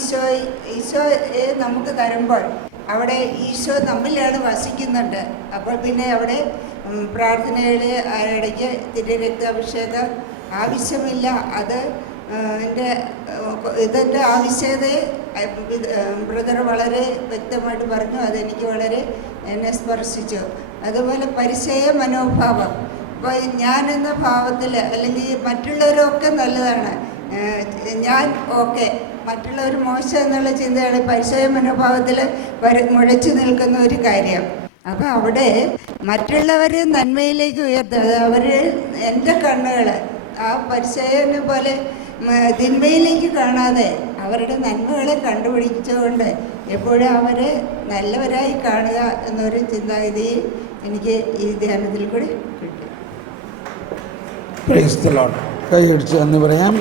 ഈശോയെ നമുക്ക് തരുമ്പോൾ അവിടെ ഈശോ നമ്മിലാണ് വസിക്കുന്നുണ്ട്. അപ്പോൾ പിന്നെ അവിടെ പ്രാർത്ഥനയുടെ ഇടയ്ക്ക് തിരുരക്താഭിഷേകം ആവശ്യമില്ല. അത് ഇതിൻ്റെ ആവശ്യകതയെ ബ്രദർ വളരെ വ്യക്തമായിട്ട് പറഞ്ഞു. അതെനിക്ക് വളരെ എന്നെ സ്പർശിച്ചു. അതുപോലെ പരിചയ മനോഭാവം. അപ്പോൾ ഞാനെന്ന ഭാവത്തിൽ അല്ലെങ്കിൽ മറ്റുള്ളവരൊക്കെ നല്ലതാണ്, ഞാൻ ഓക്കെ, മറ്റുള്ളവർ മോശം എന്നുള്ള ചിന്തയാണ് പരിചയ മനോഭാവത്തിൽ മുഴച്ചു നിൽക്കുന്ന ഒരു കാര്യം. അപ്പോൾ അവിടെ മറ്റുള്ളവർ നന്മയിലേക്ക് ഉയർത്തുക, അവർ എൻ്റെ കണ്ണുകൾ ആ പരിചയനെ പോലെ തിന്മയിലേക്ക് കാണാതെ അവരുടെ നന്മകളെ കണ്ടുപിടിച്ചുകൊണ്ട് എപ്പോഴും അവരെ നല്ലവരായി കാണുക എന്നൊരു ചിന്താഗതി എനിക്ക് ഈ ധ്യാനത്തിൽ കൂടി കിട്ടി. Praise the Lord. കൈയടിച്ച് എന്ന് പറയാം.